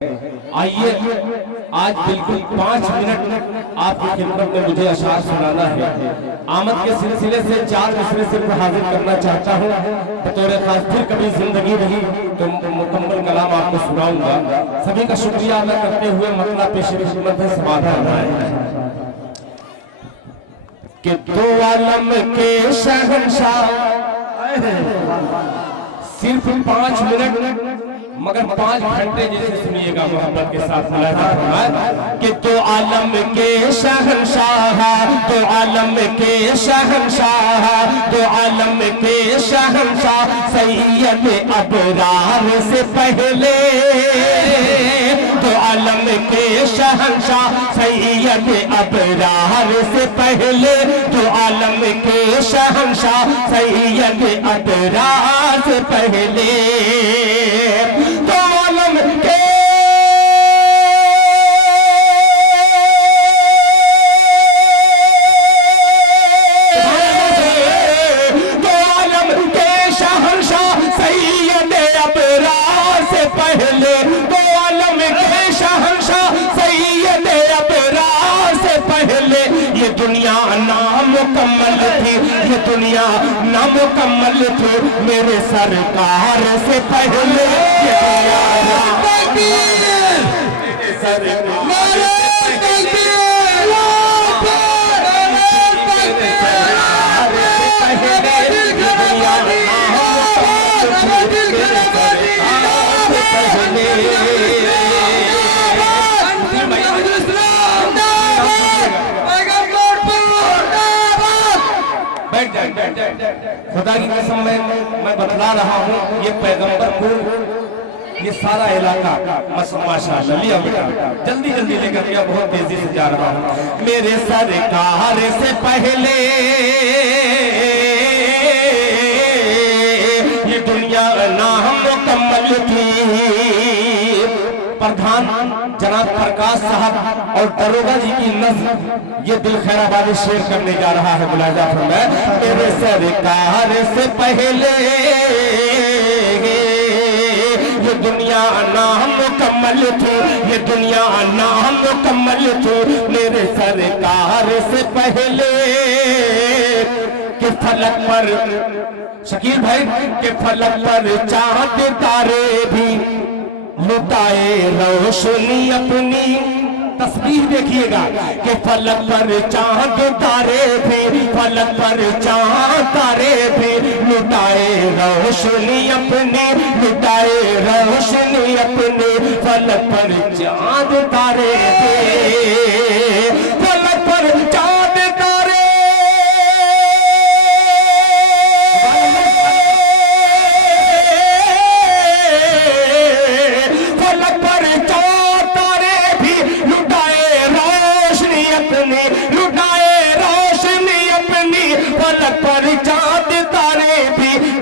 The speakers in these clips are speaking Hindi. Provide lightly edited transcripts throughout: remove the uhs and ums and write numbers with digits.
आइए आज बिल्कुल 5 मिनट आपकी खिदमत में मुझे अशार सुनाना है। आमद के सिलसिले से 4 मिसरे सिर्फ हाजिर करना चाहता हूँ। बतौर खास फिर कभी जिंदगी रही तो मुकम्मल कलाम आपको सुनाऊंगा। सभी का शुक्रिया अदा करते हुए मसला पेश खिदमत है समाधान कि दो आलम के शहंशाह सिर्फ 5 मिनट मगर 5 घंटे जैसे सुनिएगा मोहब्बत के साथ कि दो आलम के शहंशाह, दो आलम के शहंशाह, दो आलम के शहंशाह सैयद अबरार से पहले, दो आलम के शहंशाह सैयद अबरार से पहले, दो आलम के शहंशाह सैयद अबरार से पहले, दो आलम के शहंशाह सैयद अबरार से पहले, दो आलम के शहंशाह सैयद अबरार से पहले, ये दुनिया नामुकम्मल थी, ये दुनिया नामुकम्मल थी मेरे सरकार से पहले, ये दुनिया खुदा की कसम मैं बतला रहा हूँ। ये पैगंबरपुर ये सारा इलाका माशाअल्लाह लिया बेटा जल्दी जल्दी लेकर के बहुत तेजी से जा रहा हूँ। मेरे सरकार से पहले ये दुनिया नामुकम्मल थी। प्रधान जनाब प्रकाश साहब और दरोगा जी की नज़्म ये दिल खैराबादी शेर करने जा रहा है। मुलाजा फरमाए मेरे सरकार से पहले ये दुनिया नामुकम्मल थी, ये दुनिया नामुकम्मल थी मेरे सरकार से पहले, कि फलक पर शकील भाई के फलक पर चांद तारे भी लुटाए रोशनी अपनी। तस्बीह देखिएगा कि फलक पर चांद तारे भी, फलक पर चांद तारे भी लुटाए रोशनी अपनी, लुटाए रोशनी अपनी, फलक पर चांद तारे भी, फलक पर चांद तारे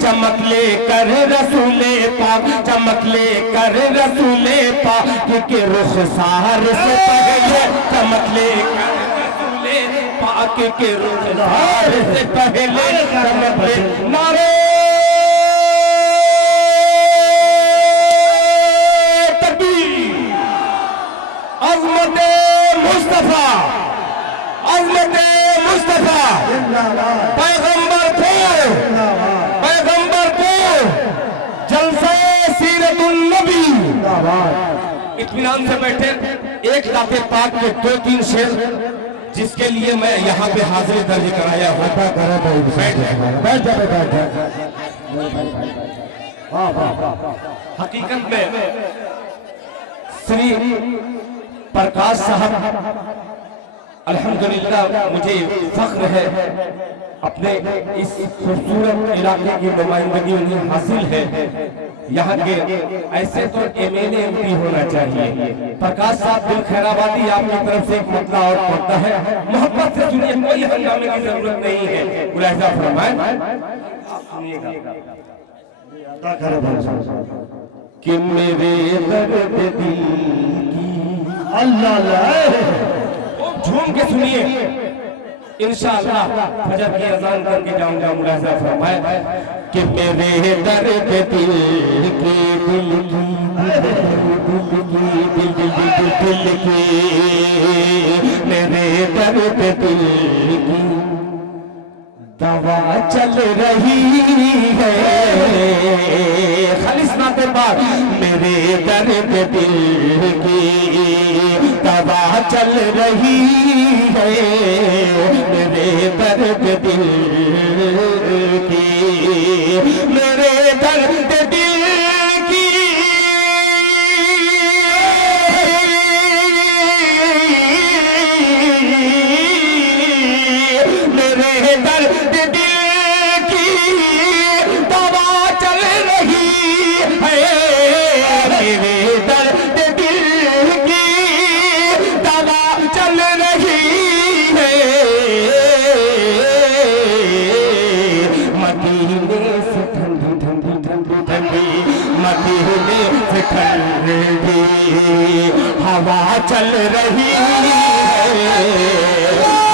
चमक लेकर रसूले पाक, चमक लेकर रसूले पाक के रुखसार से पहले, चमक लेकर रसूले पाक के रुखसार से पहले, चमक ले नारे तकबीर, अज़मत मुस्तफा, अज़मत मुस्तफा, पैगंबर को इत्मीनान से बैठे। एक लाते पाक के 2-3 शेर जिसके लिए मैं यहाँ पे हाजिर दर्ज कराया हूँ। हकीकत में श्री प्रकाश साहब अल्हम्दुलिल्लाह मुझे फख्र है अपने इस खूबसूरत इलाके की नुमाइंदगी उन्हें हासिल है। यहाँ के ऐसे तो MLA MP होना चाहिए। प्रकाश साहब दिल खैराबादी आपकी तरफ से एक मतला और पड़ता है। मोहब्बत से सुनिए, कोई हंगामे की जरूरत नहीं है। मुलाहिजा फरमाएं कि मेरे दर्द दिल की अल्लाह झूम के सुनिए इंशाअल्लाह फजर की अजान करके जाऊंगा। मुलाहिजा फरमाए कि मेरे दर्द दिल की दिल की मेरे दर्द दिल की दवा चल रही है। खालिस नाते पाक मेरे दर्द दिल की दवा चल रही है। मेरे दर्द दिल की मेरे दर्द दिल की मेरे दर्द दिल की दवा चल रही है। मेरे दर्द दिल की दवा चल रही है। मदीने से ठंडी ठंडी ठंडी ठंडी मदीने से ठंडी हवा चल रही है।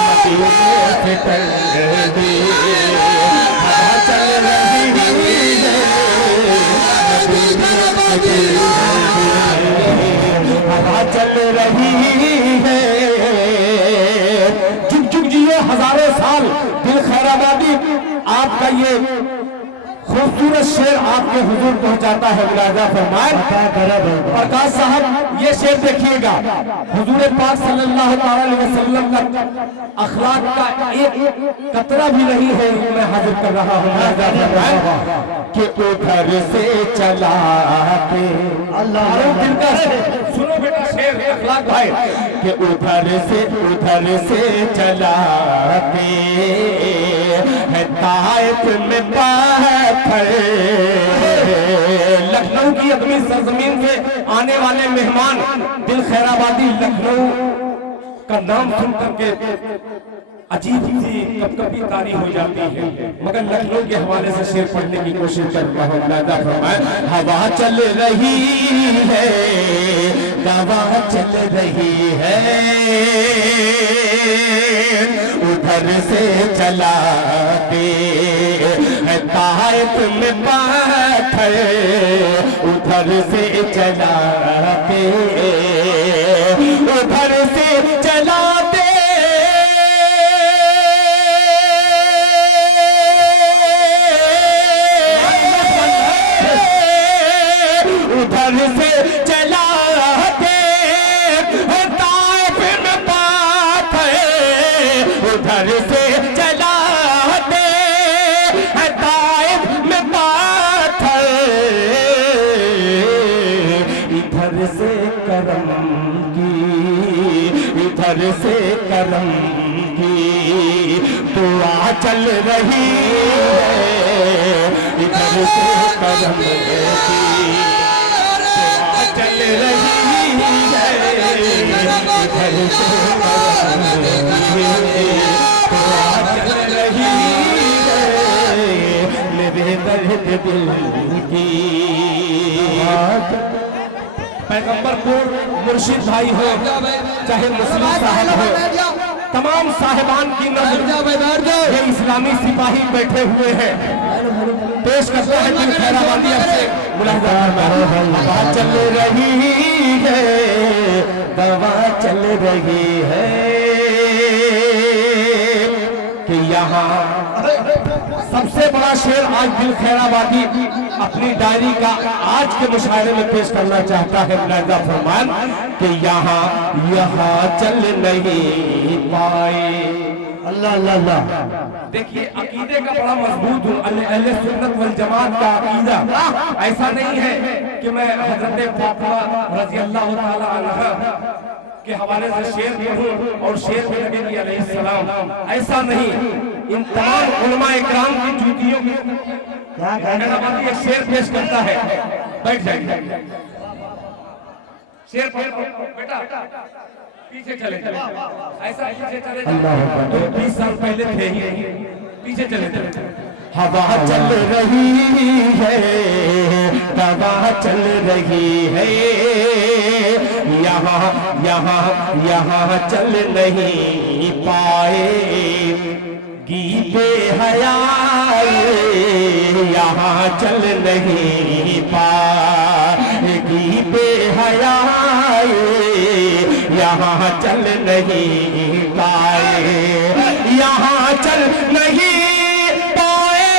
मदीने से ठंडी हवा चल रही है। हवा चल रही है। झुक झुक जिए हजारों साल दिल खैराबादी आपका ये खूबसूरत शेर आपके हुजूर पहुंचाता है। मुलाजा फरमाए प्रकाश साहब ये शेर देखिएगा। हुजूर पाक सल्लल्लाहु अलैहि वसल्लम का अखलाक का एक कतरा भी नहीं है मैं हाजिर कर रहा हूँ। मुलाजा फरमाए कि उधर से चला के अल्लाह दिल का सुनो बेटा शेर अखलाक भाई कि उधर से चला के है ताइफ में पाथर। लखनऊ की अदमी सरजमीन से आने वाले मेहमान दिल खैराबादी लखनऊ का नाम सुन करके अजीब सी कपकपी तारी हो जाती है। मगर लखनऊ के हवाले से शेर पढ़ने की कोशिश करता हूँ। मुलाजा फरमाए हवा चल रही है। दवा चल रही है। उधर से चलाते है ताइफ में पाथर। उधर से चलाते उधर से चलाते उधर से चलाते ताइफ में पाथर। उधर से चलाते ताइफ में पाथर। इधर से करम की इधर से करम की दुआ चल रही है। इधर से करम की चल रही है। इधर से चल रही है। मेरे दर्द दिल की पैगंबरपुर मुर्शिद भाई हो चाहे मुस्लिम साहब हो तमाम साहिबान की नजर ये इस्लामी सिपाही बैठे हुए हैं। पेश करता है दिल खैराबादी से मुलाजा दवा चल रही है। दवा चल रही है कि यहाँ सबसे बड़ा शेर आज दिल खैराबादी अपनी डायरी का आज के मुशायरे में पेश करना चाहता है। मुलाजा फरमान कि यहाँ चल नहीं पाए। अल्लाह अल्लाह देखिए अकीदे का बड़ा मजबूत हूँ। अहले सुन्नत वल जमात का अकीदा ऐसा नहीं है कि मैं हजरत फातिमा रज़ी अल्लाह ताला अन्हा के हवाले से शेर पढ़ूं और शेर में नबी अलैहिस्सलाम ऐसा नहीं। इन तमाम उलमा इकराम की जूतियों की खैराबादी एक शेर पेश करता है। बैठ जाइए शेर बेटा पीछे चले ऐसा पीछे चले तो 20 साल पहले थे ही पीछे चले हवा चल रही है। दवा चल रही है। यहाँ चल नहीं पाए गीते हयाए। यहाँ चल नहीं पाए नहीं बेहयाए, यहाँ चल नहीं पाए, यहाँ चल नहीं पाए,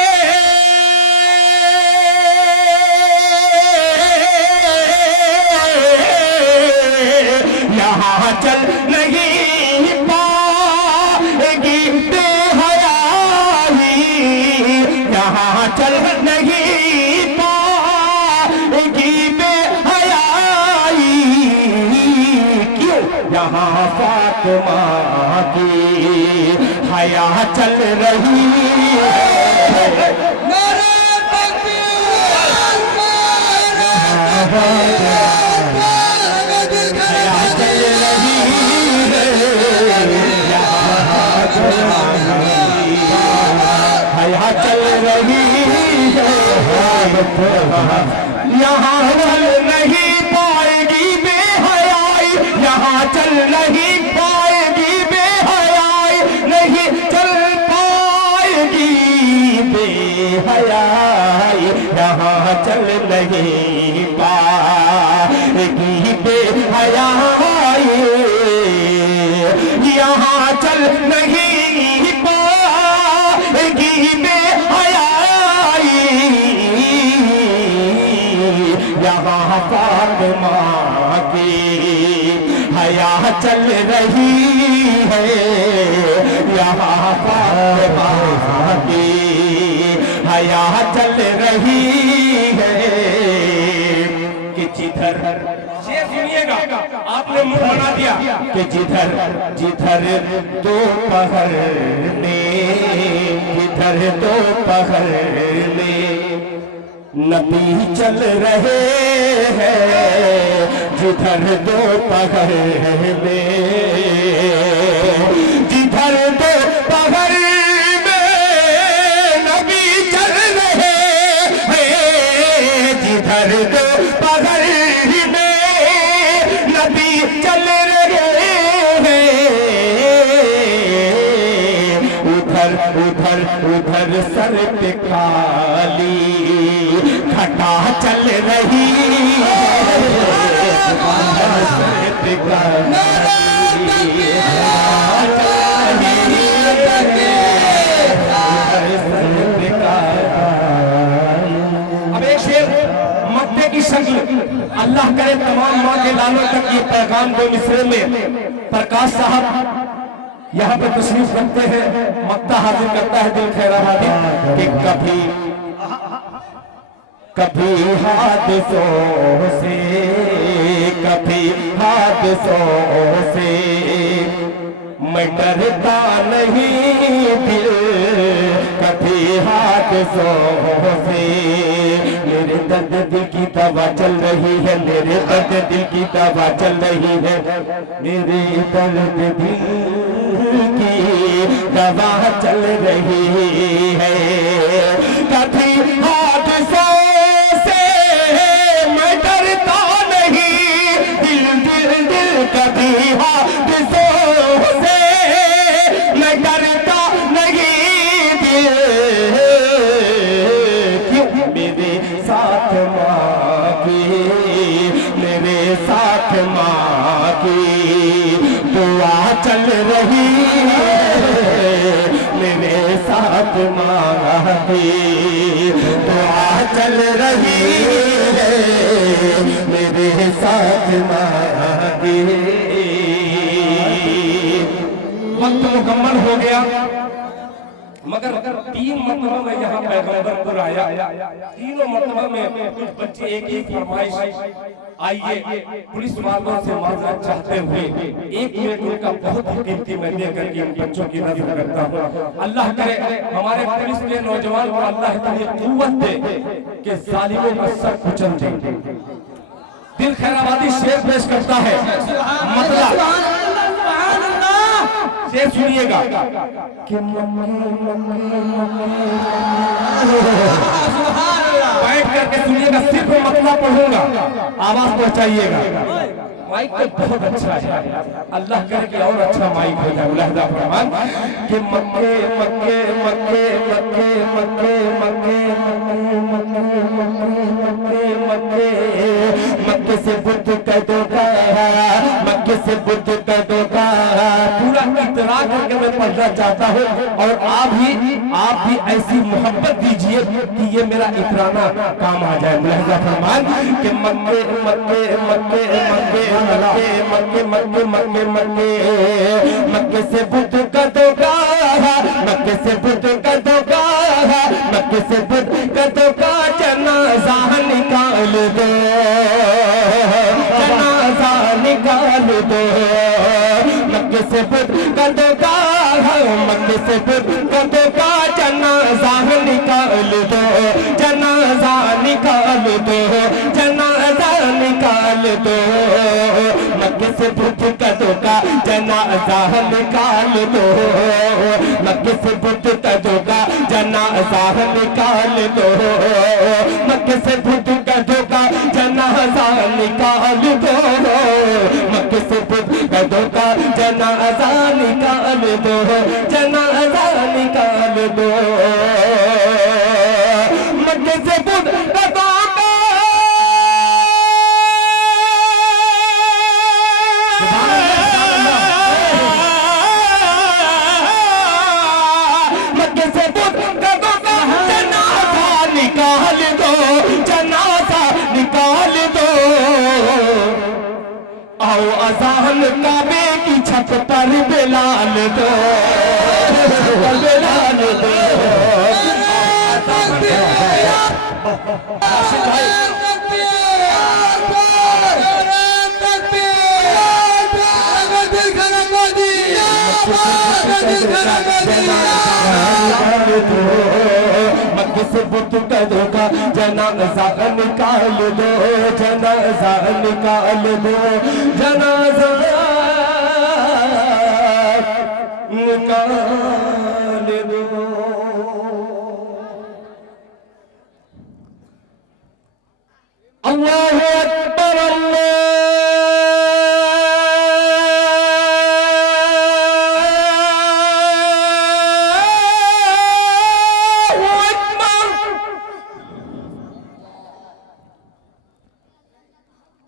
यहाँ चल नहीं पाएगी बेहयाई, यहाँ चल नहीं पाएगी बेहयाई। क्यों? यहाँ फातिमा की हया चल रही है। नारे तकबीर, हया चल रही है, हया चल रही है, यहाँ चल नहीं पाएगी बेहयाई, यहाँ चल नहीं पाएगी बेहयाई, नहीं चल पाएगी बेहयाई, यहाँ चल नहीं पाएगी बेहयाई, यहाँ चल नहीं पाएगी बेहयाई, यहाँ फातिमा की हया चल रही है, यहाँ फातिमा की हया चल रही है। कि जिधर, सुनिएगा, आपने मुंह बना दिया कि जिधर जिधर दोपहर में, जिधर दोपहर में नबी चल रहे हैं, जिधर दोपहर में, जिधर दोपहर में नबी चल रहे हैं, जिधर दोपहर में नबी चल रहे हैं, उधर उधर उधर सर पे काली घटा चल रही है, सर पे अब एक शेर मक्के की शक्ल, अल्लाह करे तमाम माँ के लालों तक ये पैगाम दो मिसरे में। प्रकाश साहब यहाँ पे तशरीफ रखते हैं, मक्ता हाजिर करता है दिल खैराबादी कि कभी कभी हादसों से, कभी हादसों से मैं डरता नहीं दिल, कभी हादसों से मेरे दर्द दिल की दवा चल रही है, मेरे दर्द दिल की दवा चल रही है, मेरे दर्द दिल की दवा चल रही है। कभी हादसों कभी हादसों से मैं डरता नहीं दिल, क्यों? मेरे साथ माँ की, मेरे साथ माँ की दुआ चल रही है, मेरे साथ माँ की दुआ चल रही है, मेरे साथ माँ की। वक्त मुकम्मल हो गया, मगर 3 मरतबा में यहाँ पैगंबर पर आया, तीनों मरतबा में कुछ बच्चे एक ही फरमाइश, आइए पुलिस वालों से माजरत चाहते हुए 1 मिनट उनका बहुत ही कीमती मैं देकर के उन बच्चों की नजर करता हूँ। अल्लाह करे हमारे पुलिस के नौजवान को अल्लाह इतनी कुव्वत दे कि जालिमों का सर कुचल जाए। दिल खैराबादी शेर पेश करता है, मतलब शेर सुनिएगा कि बैठ करके सुनिएगा, सिर्फ मतलब पढ़ूंगा, आवाज पहुंचाइएगा। माइक तो बहुत अच्छा है, अल्लाह करे कि और अच्छा माइक हो जाए। मुलाहिजा फरमान कि मक्के मक्के मक्के मक्के मक्के मक्के मक्के मक्के से बुद्ध कर दोगा, मक्के से बुद्ध कर दोगा। पूरा इतरा करके मैं पढ़ना चाहता हूँ और आप भी ऐसी मोहब्बत दीजिए कि ये मेरा इतराना काम आ जाए। मुलाहिजा फरमान कि मक्के मक्के मक्के मक्के मक्के मक्के मक्के मक्के मक्के से बुद्ध कर दोगा, मक्के से बुद्ध कर दोगा, मक्के से बुद्ध कर दोगा। जनाजा निकाल दो, जनाजा निकाल दो, मक्के से बुद्ध कर दोगा, मक्के से बुद्ध कर दोगा। जनाजा निकाल दो, जनाजा निकाल दो, जनाजा निकाल दो, मक्के से बुद्ध कर दोगा। जनाजा निकाल दो, मक्के से बुद्ध कर दोगा। जनाजा निकाल दो, मक्के से बुद्ध कर दोगा। जनाजा निकाल दो, मक्के से बुद्ध कर दोगा। जनाजा निकाल दो, जनाजा निकाल दो, मक्के से बुद्ध कर दोगा। मक्के से बुद्ध कर दोगा। जनाजा निकाल दो, जनाजा निकाल दो। आओ अज़ान काबे की छत पर बिलाल दो, बिलाल दो। मक्के से बुद्ध कर दोगा। जनाजा निकाल दो, जनाजा निकाल दो, जनाजा निकाल दो। अल्लाहु अकबर,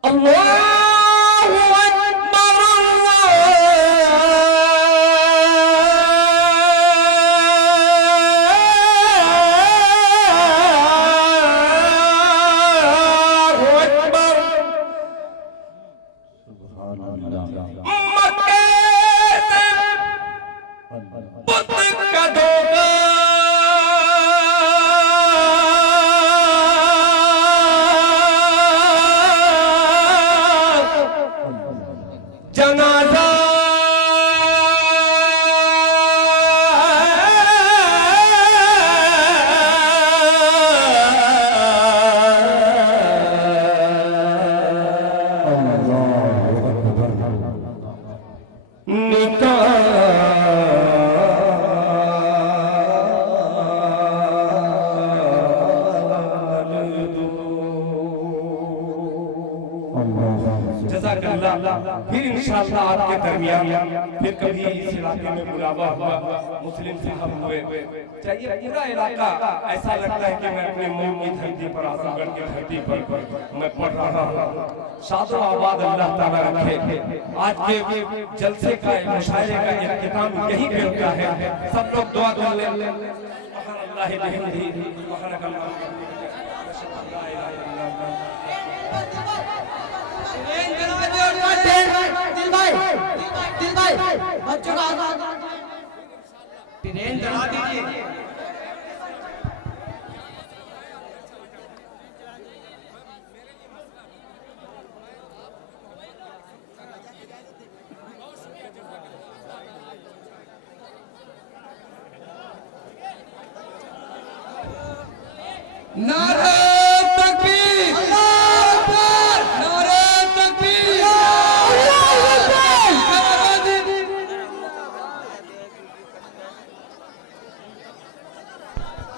अल्लाहु अकबर, अल्लाहु अकबर। मक्के से बुद्ध कर दोगा। जनाजा जज़ाकल्लाह। फिर इंशाअल्लाह आपके दरमियान फिर कभी इस इलाके में बुलावा हुआ, मुस्लिम साहब हुए, चाहिए पूरा इलाका ऐसा लगता है कि मैं अपने मुंह की धरती पर, आजमगढ़ की धरती पर मैं पढ़ रहा हूँ। शादो आबाद अल्लाह ताला रखे। आज के जलसे का, मुशायरे का इख्तिताम यही पे होता है। सब लोग दुआ कर लें। सुभानअल्लाह बिहम्दिही सुभानअल्लाह। दिल भाई बच्चों का ट्रेन चला दीजिए। नारा